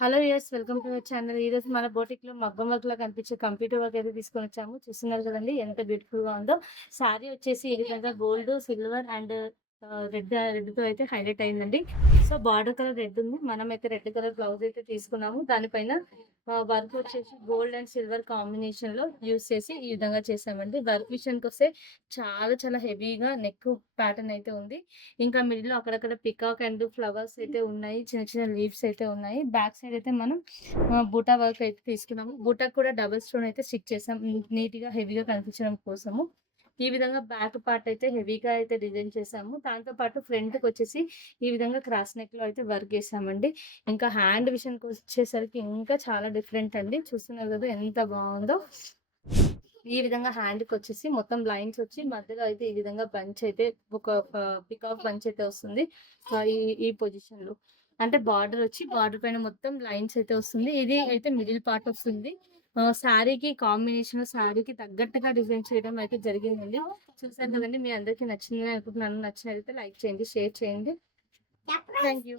Hello yes welcome to our channel. ఈరోజు మన బోటిక్‌లో మగ్గం వర్క్‌లా కనిపించే కంప్యూటర్ వర్క్ అయితే తీసుకొనొచ్చాము. చూస్తున్నారు కదండీ ఎంత బ్యూటిఫుల్‌గా ఉందో. శారీ వచ్చేసి ఈ విధంగా గోల్డ్, సిల్వర్ అండ్ రెడ్‌తో అయితే హైలైట్ అయిందండి. సో, బార్డర్ కలర్ రెడ్ ఉంది. మనమైతే రెడ్ కలర్ బ్లౌజ్ అయితే తీసుకున్నాము. దానిపైన వర్క్ వచ్చేసి గోల్డ్ అండ్ సిల్వర్ కాంబినేషన్‌లో యూజ్ చేసి ఈ విధంగా చేశామండి. వర్క్ విషయానికొస్తే చాలా చాలా హెవీగా నెక్ ప్యాటర్న్ అయితే ఉంది. ఇంకా మిడిల్‌లో అక్కడక్కడ పికాక్ అండ్ ఫ్లవర్స్ అయితే ఉన్నాయి. చిన్న చిన్న లీవ్స్ అయితే ఉన్నాయి. బ్యాక్ సైడ్ అయితే మనం బూటా వర్క్ అయితే తీసుకున్నాము. బూటాకి కూడా డబుల్ స్టోన్ అయితే స్టిక్ చేసాం. నీట్‌గా హెవీగా కనిపించడం కోసము. ఈ విధంగా బ్యాక్ పార్ట్ అయితే హెవీగా అయితే డిజైన్ చేసాము. దాంతో పాటు ఫ్రంట్‌కొచ్చేసి ఈ విధంగా క్రాస్ నెక్‌లో అయితే వర్క్ ఏసామండి. ఇంకా హ్యాండ్ విషయానికొచ్చేసరికి ఇంకా చాలా డిఫరెంట్ అండి. చూస్తున్నారు కదా ఎంత బావుందో. ఈ విధంగా హ్యాండ్‌కొచ్చేసి మొత్తం లైన్స్ వచ్చి మధ్యలో అయితే ఈ విధంగా బంచ్ అయితే ఒక పీకాక్ బంచ్ అయితే వస్తుంది. ఈ ఈ పొజిషన్‌లో. అంటే బార్డర్ వచ్చి బార్డర్ పైన మొత్తం లైన్స్ అయితే వస్తుంది. ఇది అయితే మిడిల్ పార్ట్ వస్తుంది. శారీకి కాంబినేషన్ శారీకి తగ్గట్టుగా డిజైన్ చేయడం అయితే జరిగిందండి. చూసారు కదండీ! మీ అందరికీ నచ్చిందని అనుకుంటున్నాను. నచ్చినట్లయితే లైక్ చేయండి, షేర్ చేయండి. Thank you.